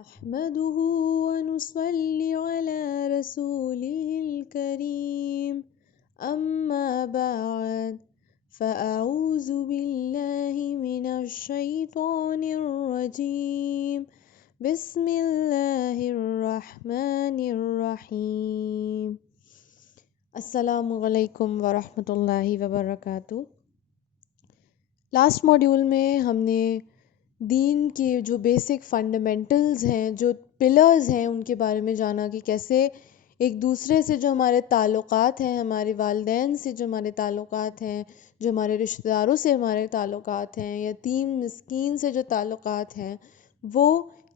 نحمده ونصلي على رسوله الكريم أما بعد فأعوذ بالله من الشيطان الرجيم بسم الله الرحمن الرحيم. السلام علیکم ورحمۃ اللہ وبرکاتہ. لاسٹ ماڈیول میں ہم نے دین کے جو بیسک فنڈامنٹلز ہیں، جو پلرز ہیں، ان کے بارے میں جانا کہ کیسے ایک دوسرے سے جو ہمارے تعلقات ہیں، ہمارے والدین سے جو ہمارے تعلقات ہیں، جو ہمارے رشتہ داروں سے ہمارے تعلقات ہیں، یتیم مسکین سے جو تعلقات ہیں، وہ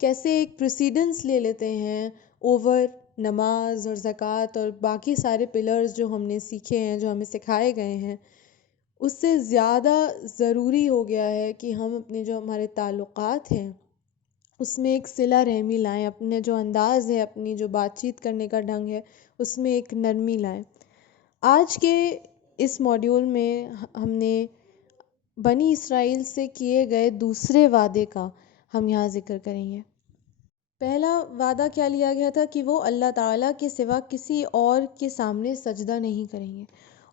کیسے ایک پریسیڈنس لے لیتے ہیں اوور نماز اور زکوٰۃ اور باقی سارے پلرز جو ہم نے سیکھے ہیں، جو ہمیں سکھائے گئے ہیں. اس سے زیادہ ضروری ہو گیا ہے کہ ہم اپنے جو ہمارے تعلقات ہیں اس میں ایک صلہ رحمی لائیں، اپنے جو انداز ہے، اپنی جو بات چیت کرنے کا ڈھنگ ہے، اس میں ایک نرمی لائیں. آج کے اس ماڈیول میں ہم نے بنی اسرائیل سے کیے گئے دوسرے وعدے کا ہم یہاں ذکر کریں گے. پہلا وعدہ کیا لیا گیا تھا کہ وہ اللہ تعالیٰ کے سوا کسی اور کے سامنے سجدہ نہیں کریں گے،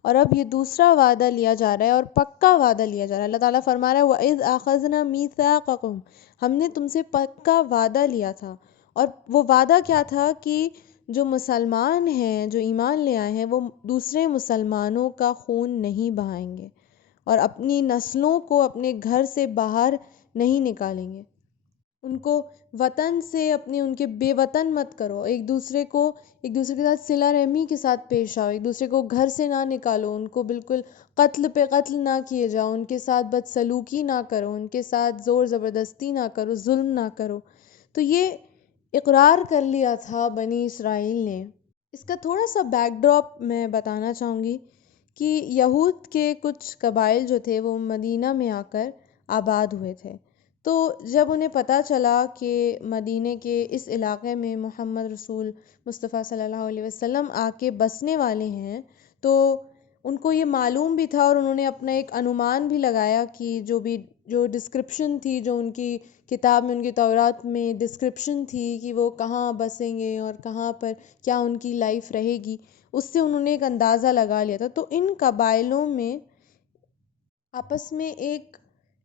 اور اب یہ دوسرا وعدہ لیا جا رہا ہے اور پکا وعدہ لیا جا رہا ہے. اللہ تعالیٰ فرما رہا ہے وَإِذْ أَخَذْنَا مِيثَاقَكُمْ، ہم نے تم سے پکا وعدہ لیا تھا. اور وہ وعدہ کیا تھا کہ جو مسلمان ہیں، جو ایمان لے آئے ہیں، وہ دوسرے مسلمانوں کا خون نہیں بہائیں گے اور اپنی نسلوں کو اپنے گھر سے باہر نہیں نکالیں گے. ان کو وطن سے ان کے بے وطن مت کرو، ایک دوسرے کے ساتھ صلہ رحمی کے ساتھ پیش آؤ، ایک دوسرے کو گھر سے نہ نکالو، ان کو بالکل قتل پہ قتل نہ کیے جاؤ، ان کے ساتھ بدسلوکی نہ کرو، ان کے ساتھ زور زبردستی نہ کرو، ظلم نہ کرو. تو یہ اقرار کر لیا تھا بنی اسرائیل نے. اس کا تھوڑا سا بیک ڈراپ میں بتانا چاہوں گی کہ یہود کے کچھ قبائل جو تھے وہ مدینہ میں آ کر آباد ہوئے تھے. تو جب انہیں پتہ چلا کہ مدینہ کے اس علاقے میں محمد رسول مصطفیٰ صلی اللہ علیہ وسلم آ کے بسنے والے ہیں، تو ان کو یہ معلوم بھی تھا اور انہوں نے اپنا ایک انومان بھی لگایا کہ جو ڈسکرپشن تھی، جو ان کی کتاب میں، ان کی تورات میں ڈسکرپشن تھی کہ وہ کہاں بسیں گے اور کہاں پر کیا ان کی لائف رہے گی، اس سے انہوں نے ایک اندازہ لگا لیا تھا. تو ان قبائلوں میں آپس میں ایک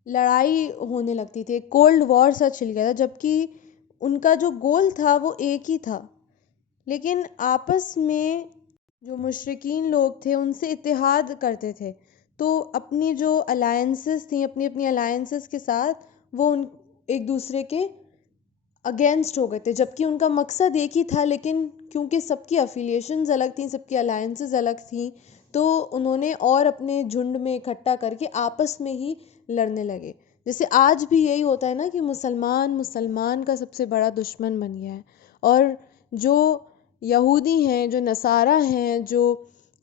لڑائی ہونے لگتی تھی، ایک کولڈ وار سا چھل گیا تھا، جبکہ ان کا جو گول تھا وہ ایک ہی تھا. لیکن آپس میں جو مشرکین لوگ تھے ان سے اتحاد کرتے تھے، تو اپنی جو الائنسز تھیں، اپنی الائنسز کے ساتھ وہ ایک دوسرے کے اگینسٹ ہو گئے تھے، جبکہ ان کا مقصد ایک ہی تھا. لیکن کیونکہ سب کی افیلیشنز الگ تھیں، سب کی الائنسز الگ تھیں، تو انہوں نے اور اپنے جھنڈ میں اکٹھا کر کے آپس میں ہی لڑنے لگے. جیسے آج بھی یہی ہوتا ہے نا کہ مسلمان کا سب سے بڑا دشمن بن گیا ہے، اور جو یہودی ہیں، جو نصارہ ہیں، جو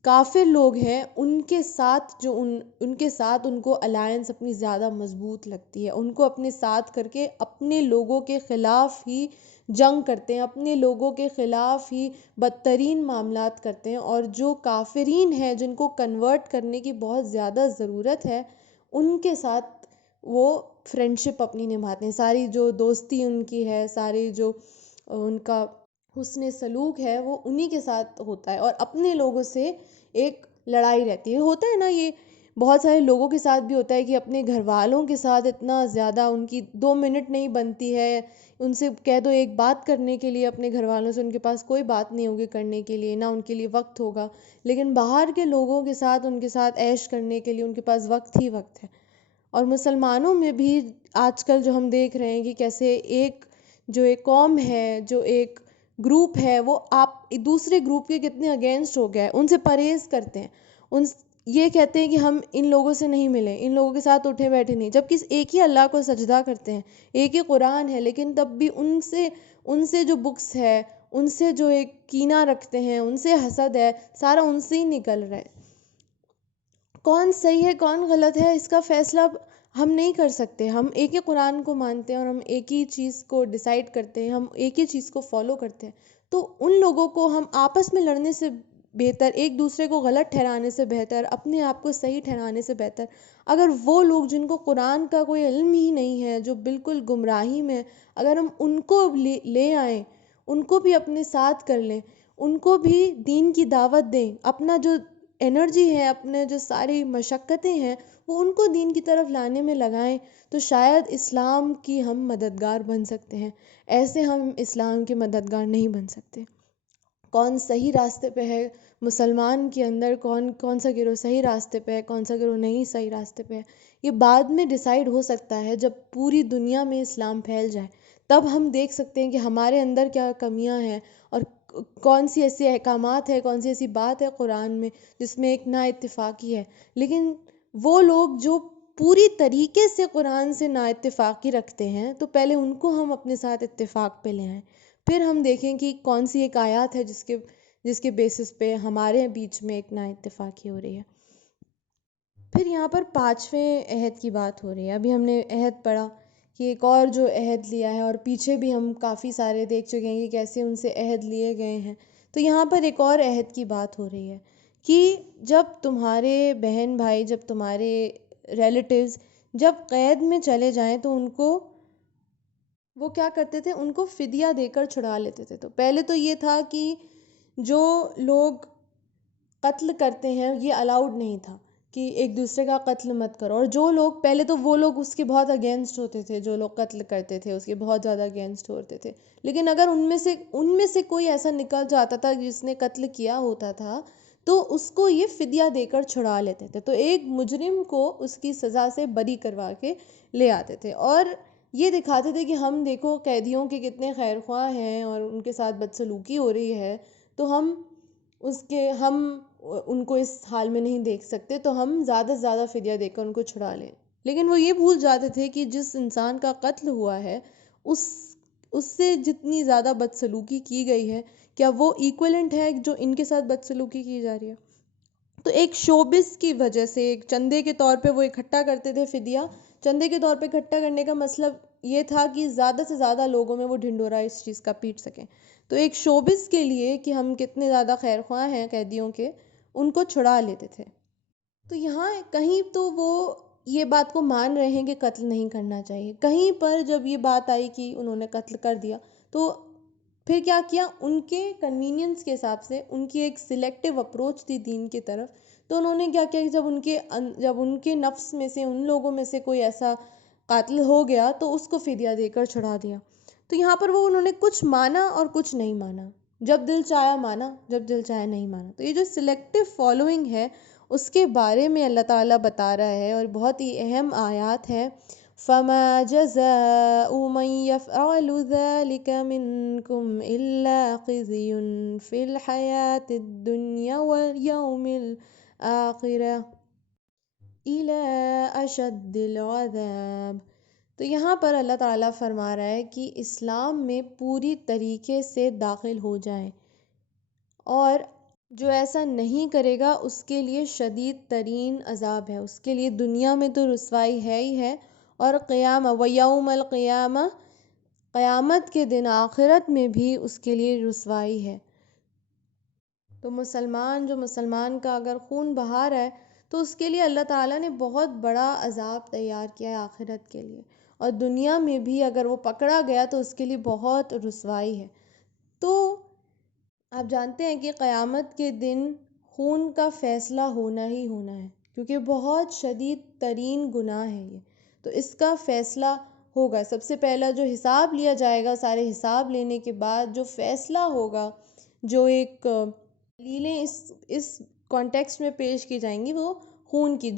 کافر لوگ ہیں، ان کے ساتھ ان کو الائنس اپنی زیادہ مضبوط لگتی ہے. ان کو اپنے ساتھ کر کے اپنے لوگوں کے خلاف ہی جنگ کرتے ہیں، اپنے لوگوں کے خلاف ہی بدترین معاملات کرتے ہیں. اور جو کافرین ہیں، جن کو کنورٹ کرنے کی بہت زیادہ ضرورت ہے، ان کے ساتھ وہ فرینڈشپ اپنی نبھاتے ہیں. ساری جو دوستی ان کی ہے، ساری جو ان کا حسن سلوک ہے، وہ انہی کے ساتھ ہوتا ہے. اور اپنے لوگوں سے ایک لڑائی رہتی ہے. ہوتا ہے نا، یہ بہت سارے لوگوں کے ساتھ بھی ہوتا ہے کہ اپنے گھر والوں کے ساتھ اتنا زیادہ ان کی 2 منٹ نہیں بنتی ہے. ان سے کہہ دو ایک بات کرنے کے لیے، اپنے گھر والوں سے ان کے پاس کوئی بات نہیں ہوگی کرنے کے لیے، نہ ان کے لیے وقت ہوگا. لیکن باہر کے لوگوں کے ساتھ، ان کے ساتھ عیش کرنے کے لیے ان کے پاس وقت ہی وقت ہے. اور مسلمانوں میں بھی آج کل جو ہم دیکھ رہے ہیں کہ کیسے ایک قوم ہے، جو ایک گروپ ہے، وہ دوسرے گروپ کے کتنے اگینسٹ ہو گیا ہے. ان سے پرہیز کرتے ہیں، یہ کہتے ہیں کہ ہم ان لوگوں سے نہیں ملیں، ان لوگوں کے ساتھ اٹھے بیٹھے نہیں، جبکہ ایک ہی اللہ کو سجدہ کرتے ہیں، ایک ہی قرآن ہے، لیکن تب بھی ان سے جو بکس ہے، ان سے جو ایک کینہ رکھتے ہیں، ان سے حسد ہے، سارا ان سے ہی نکل رہا ہے. کون صحیح ہے کون غلط ہے، اس کا فیصلہ ہم نہیں کر سکتے. ہم ایک ہی قرآن کو مانتے ہیں اور ہم ایک ہی چیز کو ڈیسائیڈ کرتے ہیں، ہم ایک ہی چیز کو فالو کرتے ہیں. تو ان لوگوں کو ہم آپس میں لڑنے سے بہتر، ایک دوسرے کو غلط ٹھہرانے سے بہتر، اپنے آپ کو صحیح ٹھہرانے سے بہتر، اگر وہ لوگ جن کو قرآن کا کوئی علم ہی نہیں ہے، جو بالکل گمراہی میں، اگر ہم ان کو لے آئیں، ان کو بھی اپنے ساتھ کر لیں، ان کو بھی دین کی دعوت دیں، اپنا جو انرجی ہے، اپنے جو ساری مشقتیں ہیں، وہ ان کو دین کی طرف لانے میں لگائیں، تو شاید اسلام کی ہم مددگار بن سکتے ہیں۔ ایسے ہم اسلام کے مددگار نہیں بن سکتے۔ کون صحیح راستے پہ ہے، مسلمان کے اندر کون سا گروہ صحیح راستے پہ ہے، کون سا گروہ نہیں صحیح راستے پہ ہے، یہ بعد میں ڈیسائیڈ ہو سکتا ہے جب پوری دنیا میں اسلام پھیل جائے، تب ہم دیکھ سکتے ہیں کہ ہمارے اندر کیا کمیاں ہیں، اور کون سی ایسی احکامات ہے، کون سی ایسی بات ہے قرآن میں جس میں ایک نا اتفاقی ہے۔ لیکن وہ لوگ جو پوری طریقے سے قرآن سے نا اتفاقی رکھتے ہیں، تو پہلے ان کو ہم اپنے ساتھ اتفاق پہ لے آئیں، پھر ہم دیکھیں کہ کون سی ایک آیات ہے جس کے بیسس پہ ہمارے بیچ میں ایک نا اتفاقی ہو رہی ہے۔ پھر یہاں پر 5ویں عہد کی بات ہو رہی ہے۔ ابھی ہم نے عہد پڑھا کہ ایک اور جو عہد لیا ہے، اور پیچھے بھی ہم کافی سارے دیکھ چکے ہیں کہ کیسے ان سے عہد لیے گئے ہیں، تو یہاں پر ایک اور عہد کی بات ہو رہی ہے کہ جب تمہارے بہن بھائی، جب تمہارے ریلیٹیوز جب قید میں چلے جائیں تو ان کو، وہ کیا کرتے تھے، ان کو فدیہ دے کر چھڑا لیتے تھے۔ تو پہلے تو یہ تھا کہ جو لوگ قتل کرتے ہیں یہ الاؤڈ نہیں تھا کہ ایک دوسرے کا قتل مت کرو، اور جو لوگ پہلے تو وہ لوگ اس کے بہت اگینسٹ ہوتے تھے، جو لوگ قتل کرتے تھے اس کے بہت زیادہ اگینسٹ ہوتے تھے، لیکن اگر ان میں سے کوئی ایسا نکل جاتا تھا جس نے قتل کیا ہوتا تھا تو اس کو یہ فدیہ دے کر چھڑا لیتے تھے، تو ایک مجرم کو اس کی سزا سے بری کروا کے لے آتے تھے، اور یہ دکھاتے تھے کہ ہم دیکھو قیدیوں کے کتنے خیر خواہ ہیں اور ان کے ساتھ بدسلوکی ہو رہی ہے، تو ہم ان کو اس حال میں نہیں دیکھ سکتے، تو ہم زیادہ سے زیادہ فدیہ دے کر ان کو چھڑا لیں۔ لیکن وہ یہ بھول جاتے تھے کہ جس انسان کا قتل ہوا ہے اس سے جتنی زیادہ بدسلوکی کی گئی ہے، کیا وہ ایکویلنٹ ہے جو ان کے ساتھ بدسلوکی کی جا رہی ہے؟ تو ایک شوبس کی وجہ سے، ایک چندے کے طور پہ وہ اکٹھا کرتے تھے فدیہ، چندے کے طور پہ اکٹھا کرنے کا مطلب یہ تھا کہ زیادہ سے زیادہ لوگوں میں وہ ڈھنڈورا اس چیز کا پیٹ سکیں، تو ایک شوبس کے لیے کہ ہم کتنے زیادہ خیر خواہ ہیں قیدیوں کے، ان کو چھڑا لیتے تھے۔ تو یہاں کہیں تو وہ یہ بات کو مان رہے ہیں کہ قتل نہیں کرنا چاہیے، کہیں پر جب یہ بات آئی کہ انہوں نے قتل کر دیا تو پھر کیا کیا، ان کے کنوینئنس کے حساب سے، ان کی ایک سلیکٹیو اپروچ تھی دین کی طرف، تو انہوں نے کیا کیا کہ جب ان کے نفس میں سے، ان لوگوں میں سے کوئی ایسا قاتل ہو گیا تو اس کو فدیہ دے کر چھڑا دیا۔ تو یہاں پر انہوں نے کچھ مانا اور کچھ نہیں مانا، جب دل چاہا مانا، جب دل چاہے نہیں مانا۔ تو یہ جو سلیکٹیو فالوئنگ ہے اس کے بارے میں اللہ تعالیٰ بتا رہا ہے، اور بہت ہی اہم آیات ہے، فَمَا جَزَاءُ مَن يَفْعَلُ ذَلِكَ مِنكُمْ إِلَّا خِزْيٌ فِي الْحَيَاةِ الدُّنْيَا وَالْيَوْمِ الْآخِرَةِ إِلَىٰ أَشَدِّ الْعَذَابِ۔ تو یہاں پر اللہ تعالیٰ فرما رہا ہے کہ اسلام میں پوری طریقے سے داخل ہو جائیں، اور جو ایسا نہیں کرے گا اس کے لیے شدید ترین عذاب ہے، اس کے لیے دنیا میں تو رسوائی ہے ہی ہے، اور ویوم القیامہ، قیامت کے دن آخرت میں بھی اس کے لیے رسوائی ہے۔ تو جو مسلمان کا اگر خون بہا رہا ہے تو اس کے لیے اللہ تعالیٰ نے بہت بڑا عذاب تیار کیا ہے آخرت کے لیے، اور دنیا میں بھی اگر وہ پکڑا گیا تو اس کے لیے بہت رسوائی ہے۔ تو آپ جانتے ہیں کہ قیامت کے دن خون کا فیصلہ ہونا ہی ہونا ہے، کیونکہ بہت شدید ترین گناہ ہے یہ، تو اس کا فیصلہ ہوگا۔ سب سے پہلا جو حساب لیا جائے گا، سارے حساب لینے کے بعد جو فیصلہ ہوگا، جو ایک دلیلیں اس کانٹیکسٹ میں پیش کی جائیں گی، وہ خون کی،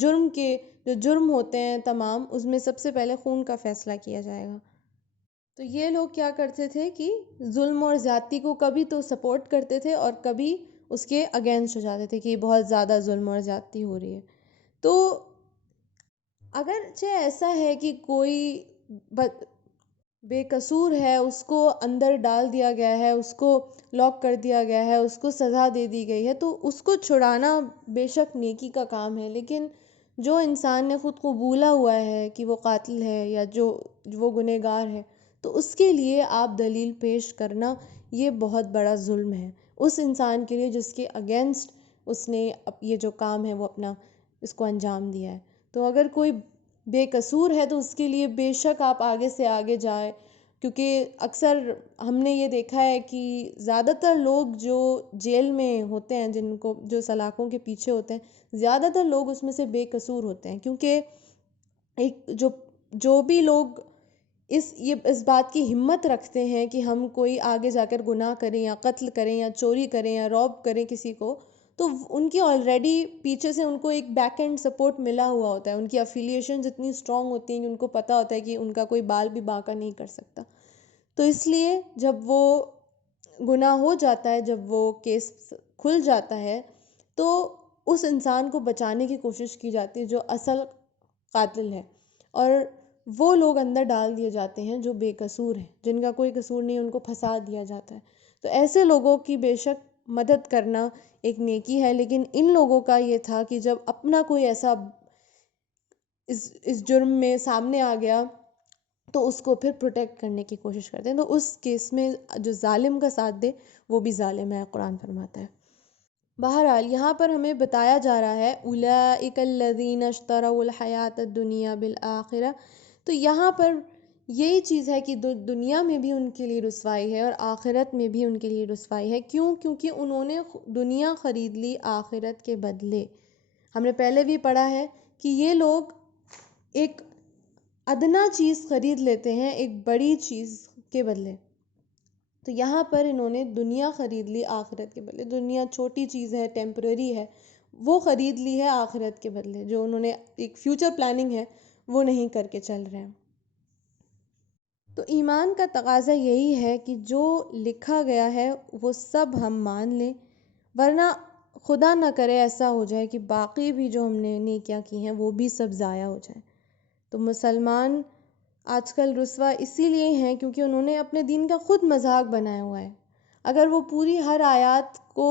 جو جرم ہوتے ہیں تمام، اس میں سب سے پہلے خون کا فیصلہ کیا جائے گا۔ تو یہ لوگ کیا کرتے تھے کہ ظلم اور زیادتی کو کبھی تو سپورٹ کرتے تھے اور کبھی اس کے اگینسٹ ہو جاتے تھے کہ بہت زیادہ ظلم اور زیادتی ہو رہی ہے۔ تو اگرچہ ایسا ہے کہ کوئی بے قصور ہے، اس کو اندر ڈال دیا گیا ہے، اس کو لاک کر دیا گیا ہے، اس کو سزا دے دی گئی ہے، تو اس کو چھڑانا بے شک نیکی کا کام ہے، لیکن جو انسان نے خود قبولا ہوا ہے کہ وہ قاتل ہے یا جو وہ گنہگار ہے، تو اس کے لیے آپ دلیل پیش کرنا یہ بہت بڑا ظلم ہے، اس انسان کے لیے جس کے اگینسٹ اس نے یہ جو کام ہے وہ اپنا اس کو انجام دیا ہے۔ تو اگر کوئی بے قصور ہے تو اس کے لیے بے شک آپ آگے سے آگے جائیں، کیونکہ اکثر ہم نے یہ دیکھا ہے کہ زیادہ تر لوگ جو جیل میں ہوتے ہیں، جن کو جو سلاخوں کے پیچھے ہوتے ہیں، زیادہ تر لوگ اس میں سے بے قصور ہوتے ہیں، کیونکہ ایک جو بھی لوگ اس بات کی ہمت رکھتے ہیں کہ ہم کوئی آگے جا کر گناہ کریں یا قتل کریں یا چوری کریں یا روب کریں کسی کو، تو ان کی آلریڈی پیچھے سے ان کو ایک بیک اینڈ سپورٹ ملا ہوا ہوتا ہے، ان کی افیلیشنز اتنی اسٹرانگ ہوتی ہیں کہ ان کو پتہ ہوتا ہے کہ ان کا کوئی بال بھی باںکا نہیں کر سکتا۔ تو اس لیے جب وہ گناہ ہو جاتا ہے، جب وہ کیس کھل جاتا ہے، تو اس انسان کو بچانے کی کوشش کی جاتی ہے جو اصل قاتل ہے، اور وہ لوگ اندر ڈال دیے جاتے ہیں جو بے قصور ہیں، جن کا کوئی قصور نہیں، ان کو پھنسا دیا جاتا ہے۔ تو ایسے لوگوں کی بے شک مدد کرنا ایک نیکی ہے، لیکن ان لوگوں کا یہ تھا کہ جب اپنا کوئی ایسا اس جرم میں سامنے آ گیا تو اس کو پھر پروٹیکٹ کرنے کی کوشش کرتے ہیں۔ تو اس کیس میں جو ظالم کا ساتھ دے وہ بھی ظالم ہے، قرآن فرماتا ہے۔ بہرحال یہاں پر ہمیں بتایا جا رہا ہے اولئک الذین اشتروا الحیات الدنیا بالآخرہ، تو یہاں پر یہی چیز ہے کہ دنیا میں بھی ان کے لیے رسوائی ہے اور آخرت میں بھی ان کے لیے رسوائی ہے۔ کیوں؟ کیونکہ انہوں نے دنیا خرید لی آخرت کے بدلے۔ ہم نے پہلے بھی پڑھا ہے کہ یہ لوگ ایک ادنا چیز خرید لیتے ہیں ایک بڑی چیز کے بدلے، تو یہاں پر انہوں نے دنیا خرید لی آخرت کے بدلے۔ دنیا چھوٹی چیز ہے، ٹیمپرری ہے، وہ خرید لی ہے آخرت کے بدلے۔ جو انہوں نے ایک فیوچر پلاننگ ہے وہ نہیں کر کے چل رہے ہیں۔ تو ایمان کا تقاضا یہی ہے کہ جو لکھا گیا ہے وہ سب ہم مان لیں، ورنہ خدا نہ کرے ایسا ہو جائے کہ باقی بھی جو ہم نے نیکیاں کی ہیں وہ بھی سب ضائع ہو جائیں۔ تو مسلمان آج کل رسوا اسی لیے ہیں کیونکہ انہوں نے اپنے دین کا خود مذاق بنایا ہوا ہے۔ اگر وہ پوری ہر آیات کو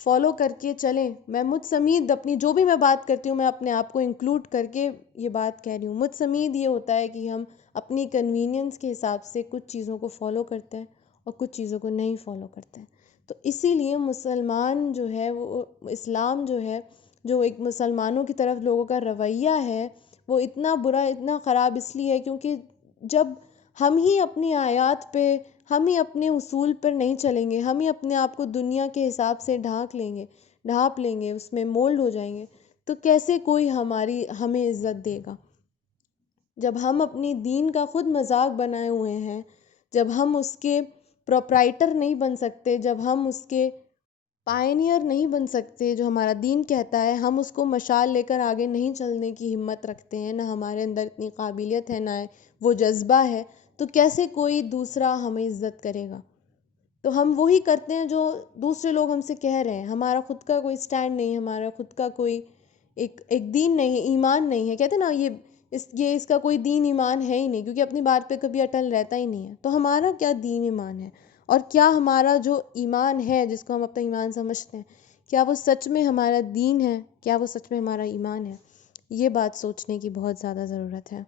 فالو کر کے چلیں، میں مجھ سمیت اپنی جو بھی میں بات کرتی ہوں میں اپنے آپ کو انکلوڈ کر کے یہ بات کہہ رہی ہوں، مجھ سمیت یہ ہوتا ہے کہ ہم اپنی کنوینئنس کے حساب سے کچھ چیزوں کو فالو کرتے ہیں اور کچھ چیزوں کو نہیں فالو کرتے ہیں۔ تو اسی لیے مسلمان جو ہے وہ اسلام جو ہے، جو ایک مسلمانوں کی طرف لوگوں کا رویہ ہے، وہ اتنا برا اتنا خراب اس لیے ہے کیونکہ جب ہم ہی اپنی آیات پہ، ہم ہی اپنے اصول پر نہیں چلیں گے، ہم ہی اپنے آپ کو دنیا کے حساب سے ڈھانپ لیں گے، اس میں مولڈ ہو جائیں گے، تو کیسے کوئی ہمیں عزت دے گا؟ جب ہم اپنی دین کا خود مذاق بنائے ہوئے ہیں، جب ہم اس کے پروپرائٹر نہیں بن سکتے، جب ہم اس کے پائنیئر نہیں بن سکتے جو ہمارا دین کہتا ہے، ہم اس کو مشعل لے کر آگے نہیں چلنے کی ہمت رکھتے ہیں، نہ ہمارے اندر اتنی قابلیت ہے، نہ وہ جذبہ ہے، تو کیسے کوئی دوسرا ہمیں عزت کرے گا؟ تو ہم وہی کرتے ہیں جو دوسرے لوگ ہم سے کہہ رہے ہیں۔ ہمارا خود کا کوئی سٹینڈ نہیں ہے، ہمارا خود کا کوئی ایک دین نہیں ہے، ایمان نہیں ہے۔ کہتے ہیں نا اس کا کوئی دین ایمان ہے ہی نہیں، کیونکہ اپنی بات پہ کبھی اٹل رہتا ہی نہیں ہے۔ تو ہمارا کیا دین ایمان ہے، اور کیا ہمارا جو ایمان ہے جس کو ہم اپنا ایمان سمجھتے ہیں، کیا وہ سچ میں ہمارا دین ہے، کیا وہ سچ میں ہمارا ایمان ہے؟ یہ بات سوچنے کی بہت زیادہ ضرورت ہے۔